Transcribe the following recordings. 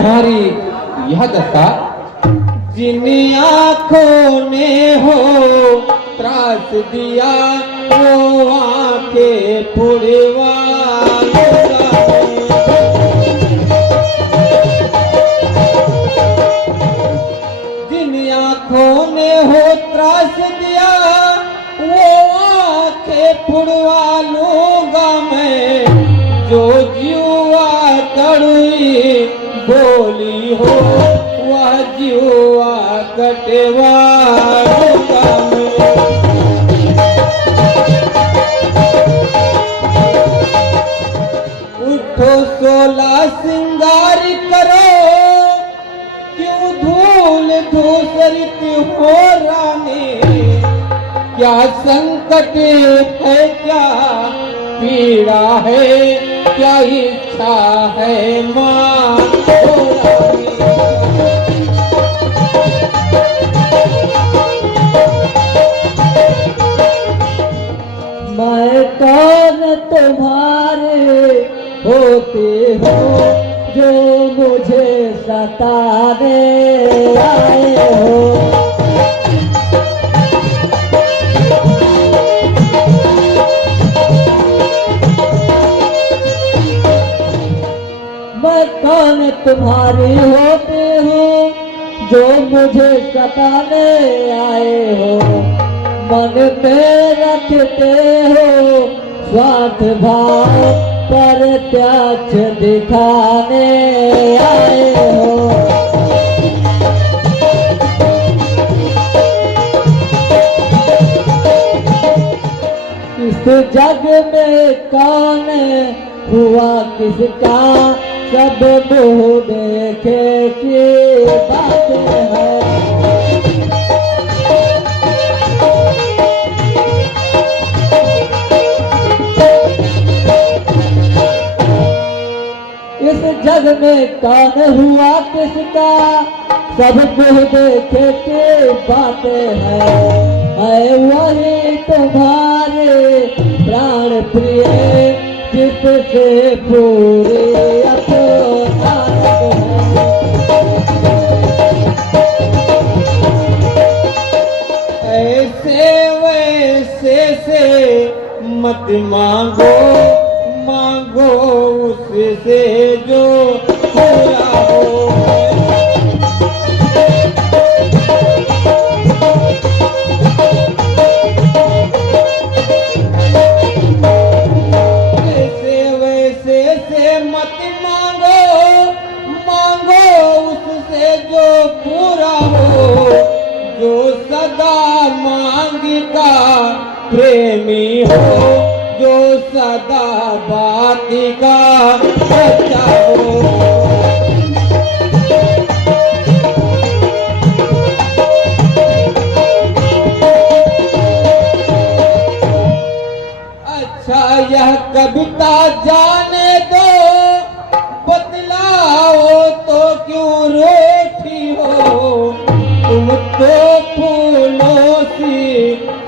तुम्हारी यह दशा, जिन आँखों ने हो त्रास दिया वो आँखें फुड़वा जिन आँखों ने हो त्रास दिया वो आँखें फुड़वा लूंगा मैं, जो जुआ कड़ुई बोली हो वह जुआ कटवा लूंगा मैं। उठो सोला सिंगार करो, क्यों धूल धूसरित हो रानी, क्या संकट है क्या पीड़ा है, क्या इच्छा है माँ मैं कौन तुम्हारे होते हो जो मुझे सताने आए हो। मैं कौन तुम्हारी होते हो जो मुझे सताने आए हो। मन में रखते हो स्वार्थ भाव पर त्याग दिखाने आए हो। इस जग में कौन हुआ किसका, सब मुँह देखे की बात है। इस जग में कौन हुआ किसका, सब मुँह देखे की बातें हैं। वही तुम्हारे प्राण प्रिय जिससे पूरे अपना ऐसे वैसे से मत मांगो, मांगो उससे जो पूरा हो। ऐसे वैसे से मत मांगो, मांगो उससे जो पूरा हो। जो सदा मांगिका प्रेमी हो, जो सदा बातिका सच्चा हो। अच्छा यह कविता जाने दो, बतलाओ तो क्यों रूठी हो। तुम तो फूलों सी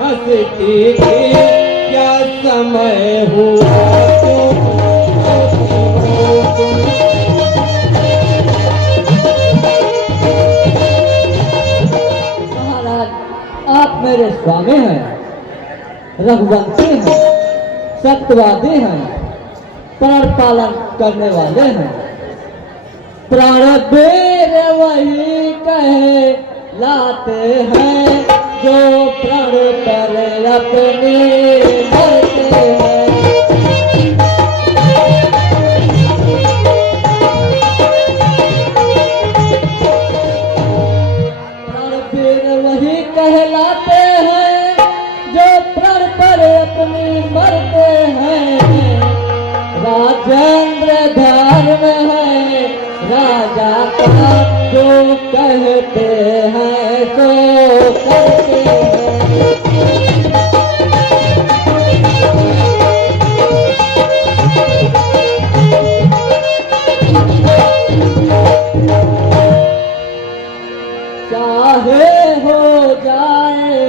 हंसती थी, क्या समय हुआ महाराज, आप मेरे स्वामी हैं, रघुवंशी हैं, सत्यवादी हैं, प्राण पालन करने वाले हैं। प्राण वीर वही कहे लाते हैं जो प्राण पर अपने मरते हैं। प्राण वीर वही कहलाते हैं जो प्राण पर अपने मरते हैं। राजेंद्र धर्म है राजा का, जो कहते हैं सो करते हैं। चाहे हो जाए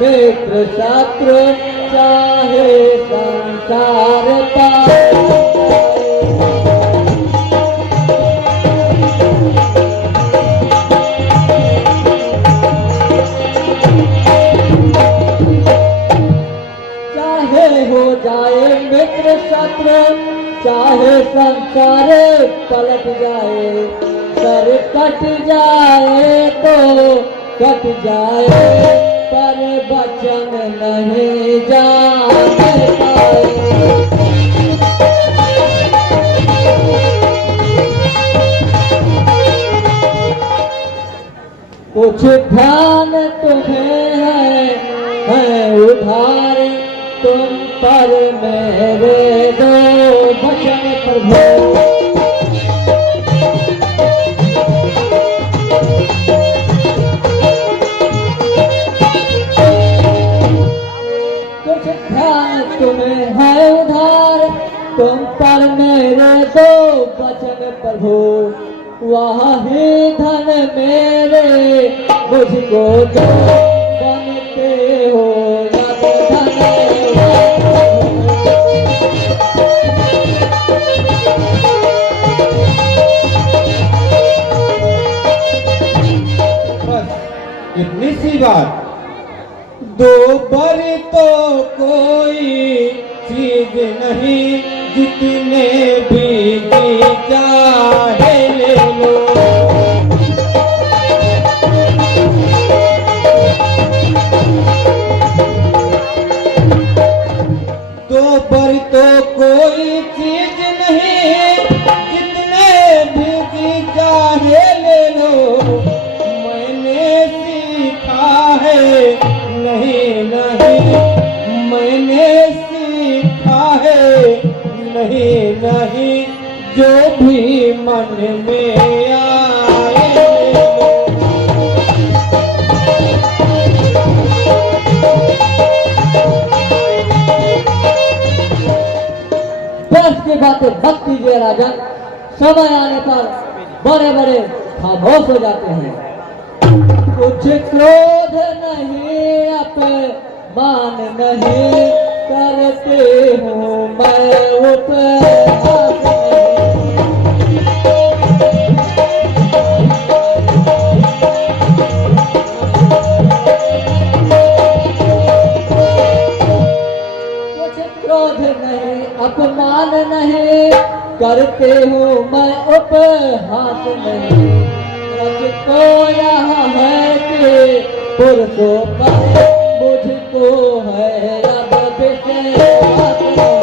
मित्र शत्रु, चाहे संसार पाए, पलट जाए, सर कट जाए तो कट जाए, पर वचन नहीं जाने पाए। कुछ ध्यान तुम्हें है उधार, तुम पर मेरे दो वचन प्रभु। कुछ ध्यान तुम्हें है उधार, तुम पर मेरे दो वचन प्रभु। वही धन मेरे मुझको दो, बनते हो जब धन। बस इतनी सी बात। दो बर तो कोई चीज नहीं, जितने भी जी चाहे ले लो। दो बर तो कोई चीज नहीं, जितने भी जी चाहे ले लो। मैंने सीखा है नहीं नहीं, मैंने सीखा है नहीं नहीं, जो भी मन में आए। बस की बातें मत कीजिए राजन, समय आने पर बड़े बड़े खामोश हो जाते हैं। कुछ क्रोध नहीं, अपमान नहीं, करते हूँ मैं उपहास नहीं। कुछ क्रोध नहीं, अपमान नहीं, करते हूँ मैं उपहास नहीं। मुझको यहाँ है कि पुरखों पर मुझको है अब विश्वास नहीं।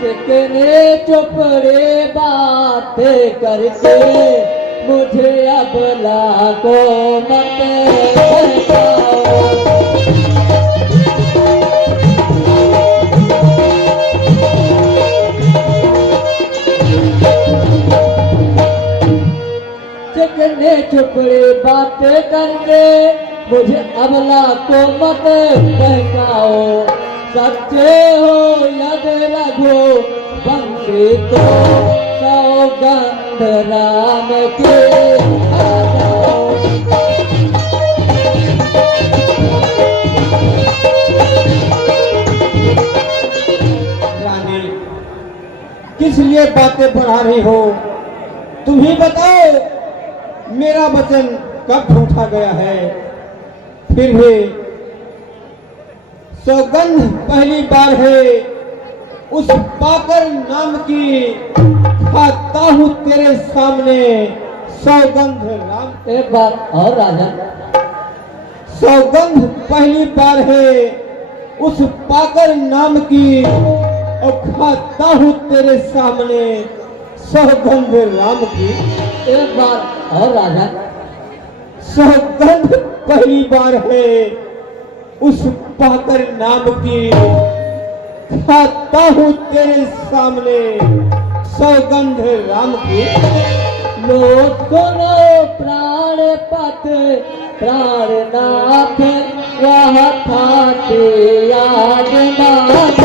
चिकने चुपड़े बातें करके मुझे अब लाको मत बहकाओ। चिकने चुपड़े बातें करके मुझे अबला को मत बहकाओ। सच्चे हो यद रघु बंसी तो सौगंध राम के आ जाओ। रानी, किस लिए बातें बढ़ा रही हो? तुम ही बताओ, मेरा वचन कब झूठा गया है? फिर भी सौगंध पहली बार है, उस पाकर नाम की खाता हूँ तेरे सामने। सौगंध राम। एक बात और राजन, सौगंध पहली बार है, उस पाकर नाम की, और खाता हूँ तेरे सामने। सौगंध राम की। एक बात और राजन, सौगंध पहली बार है, उस पाकर नाम की, खाता हूँ तेरे सामने। सौगंध राम की। लो सुनो प्राण पत प्राणनाथ, वह था याद नाथ।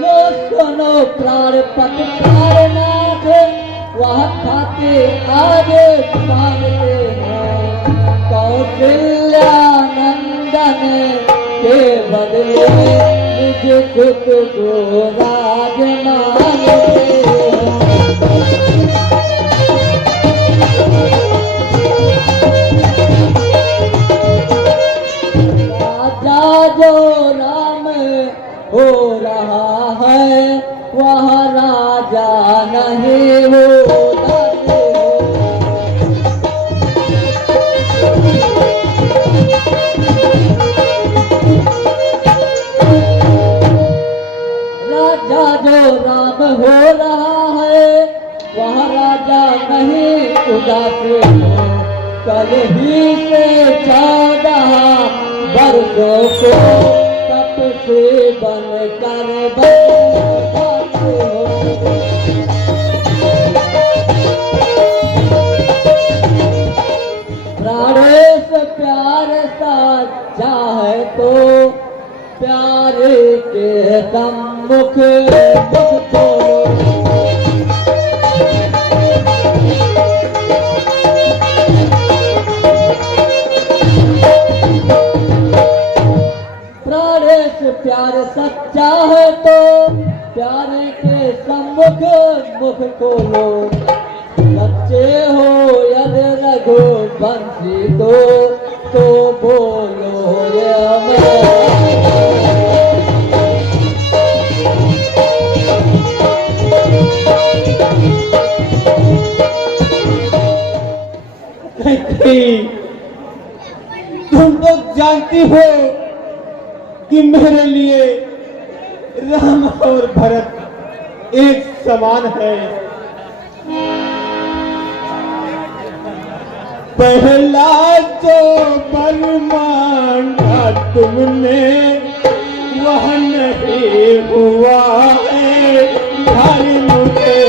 लो सुनो प्राण पत प्राणनाथ, वह खाते आज मांगते हैं। कौशल्या नंदन के बदले निज सुत को राज मानते हैं। राजा जो राम हो रहा है वह राजा नहीं होता है। राजा जो राम हो रहा है वह राजा नहीं उदास हो। कल ही से 14 वर्षों को तप से बन कर बनवाते हो। प्राणेश प्यार साचा है तो प्यार के सम्मुख मुख खोलो। प्राणेश प्यार सच्चा है तो प्यार के सम्मुख मुख खोलो। सच्चे हो यदि रघुवंशी तो बोलो ये तुम लोग जानती हो कि मेरे लिए राम और भरत एक समान है। पहला जो वर मांगा तुमने वह नहीं हुआ है भाई मुझे।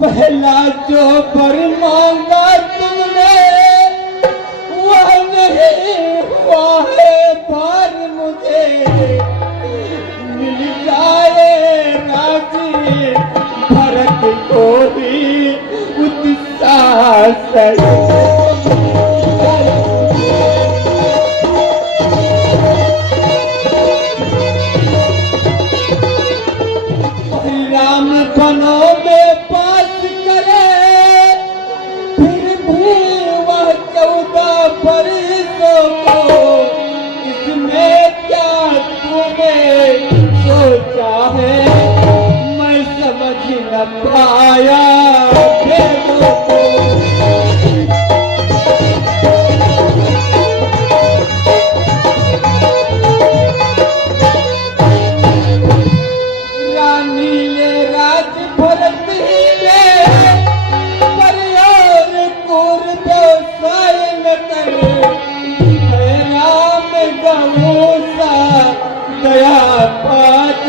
पहला जो वर मांगा तुमने वह नहीं हुआ है पर मुझे। मिल जाए राजी भरत को ही उत्साह सही। राम बनो में पास करे फिर भी वह 14 वर्षों को। इसमें क्या तूने सोचा है मैं समझ न पाया भेदों को। गया पात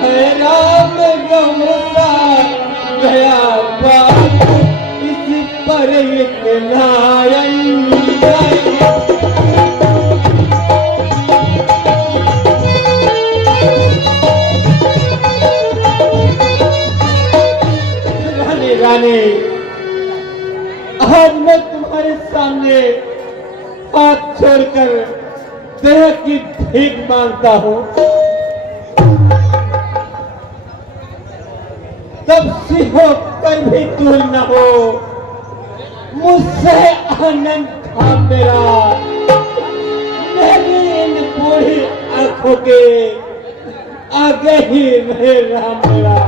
है राम गौसा गया पात इस पर एक नायन। रानी रानी आज मैं तुम्हारे सामने हाथ छोड़कर देह की भीख मांगता हूँ। तब सिहो कर भी दूर न हो मुझसे आनंद था मेरा। मेरी इन बूढ़ी आंखों के आगे ही रहे राम मेरा।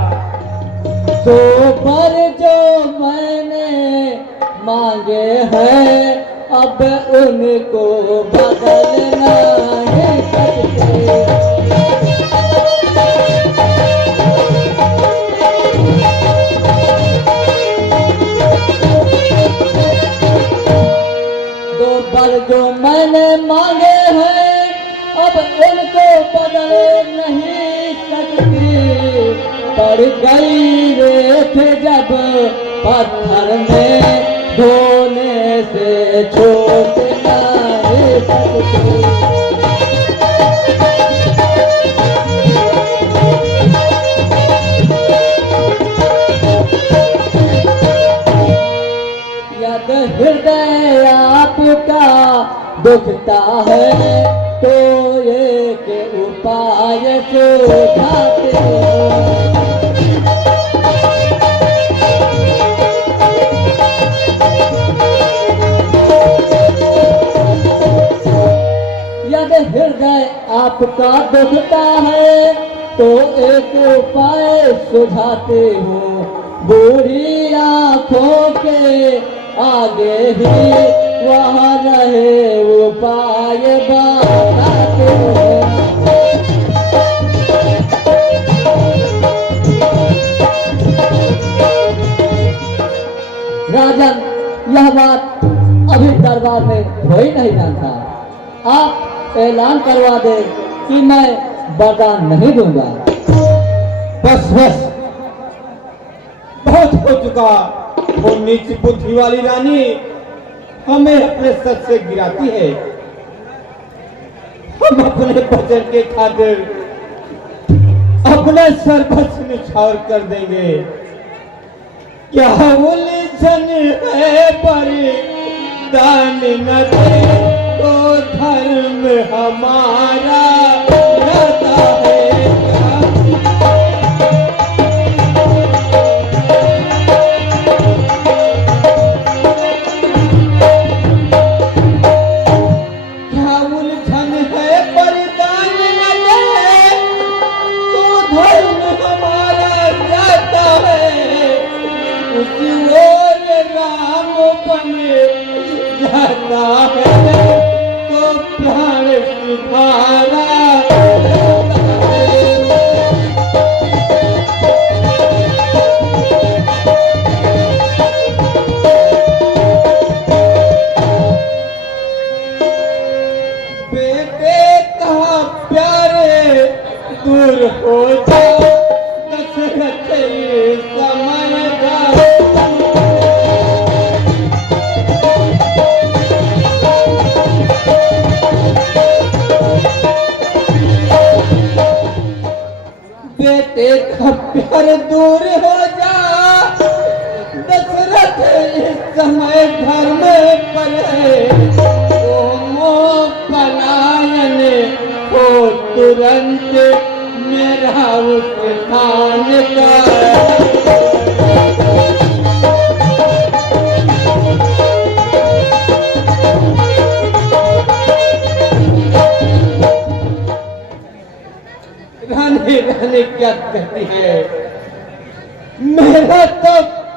तो पर जो मैंने मांगे हैं अब उनको बदलना है सकते। दो पर जो मैंने मांगे हैं अब उनको बदल नहीं सकती। पड़ गई रेत जब पत्थर में धोने से छोट नहीं सकते। हृदय आपका दुखता है तो एक उपाय सुझाते हो। यदि हृदय आपका दुखता है तो एक उपाय सुझाते हो। बूढ़ी आंखों के आगे ही वहाँ रहे उपाय बताते हो। राजन, यह बात अभी दरबार में हो ही नहीं जानता। आप ऐलान करवा दे कि मैं वरदान नहीं दूंगा। बस बस, बहुत हो चुका। वो नीच बुद्धि वाली रानी हमें अपने सच से गिराती है। हम अपने वचन के खातिर अपना सर्वस्व निछावर कर देंगे। क्या उलझन है बलिदान न दे तो धर्म हमारा रहता है। क्या उलझन है बलिदान न दे तो धर्म हमारा रहता है। उसी ओर राम बने जाता है तो प्राण सुधारा रहता है। बेटे कहा प्यारे दूर हो जा दशरथ समझदार। बेटे का प्यार दूर हो जा दशरथ इस समय घर में पड़े। तो मोह पलायन हो तुरंत मेरा उस स्थान का। रानी रानी क्या कहती है? मेरा तो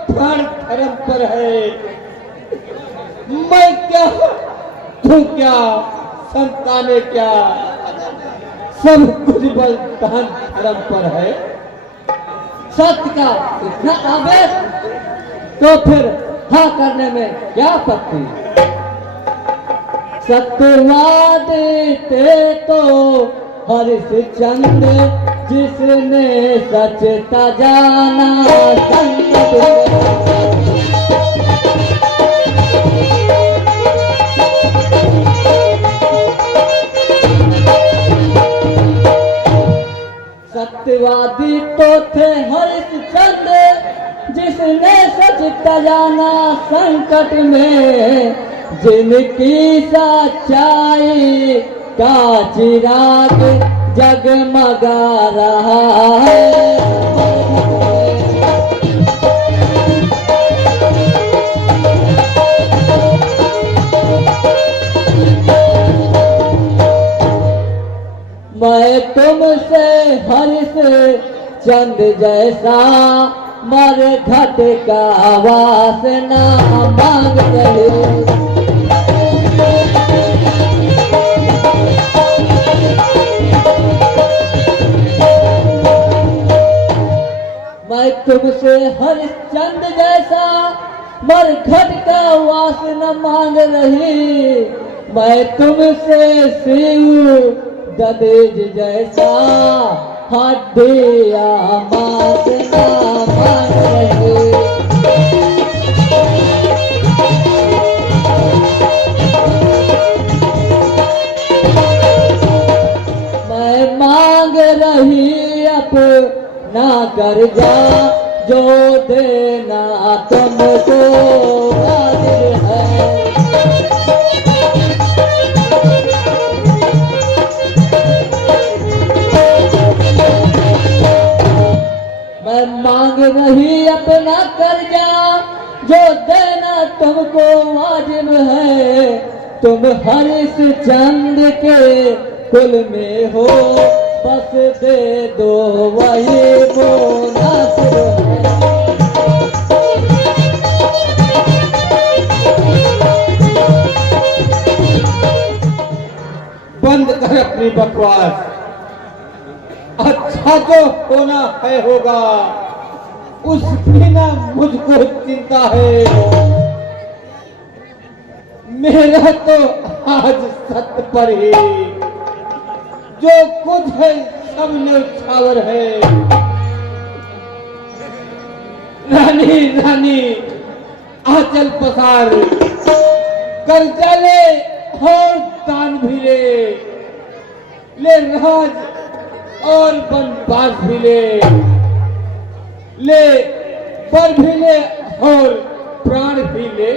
प्राण धर्म पर है। मैं क्या, तू क्या, संतानें क्या, सब कुछ बलिदान धर्म पर है। सत्य का इतना आवेश तो फिर हाँ करने में क्या आपत्ति। सत्यवाद थे तो हरिश्चंद्र जिसने सचता जाना संकट में। सत्यवादी तो थे हरिश्चंद्र जिसने सचता जाना संकट में। जिनकी सच्चाई का चिराग जगमगा रहा है। मैं तुमसे हरिश चंद जैसा मर घट का वासना मांग रही। मैं तुमसे हरिश्चंद्र जैसा मरघट का वासना मांग रही। मैं तुमसे शिव ददेज जैसा हड्डिया मांगना मांग रही। मैं मांग रही अपना कर्जा जो देना तुमको हाजिर है। तुम हरिश चंद के कुल में हो, बस दे दो वही मुनासिब है। बंद कर अपनी बकवास। अच्छा जो होना है होगा, उसकी ना मुझको चिंता है। मेरा तो आज सत्य पर ही जो कुछ है सब न्यौछावर है। रानी रानी आंचल पसार, कर्जा ले और दान भी ले राज और बनवास भी ले बर भी ले और प्राण भी ले।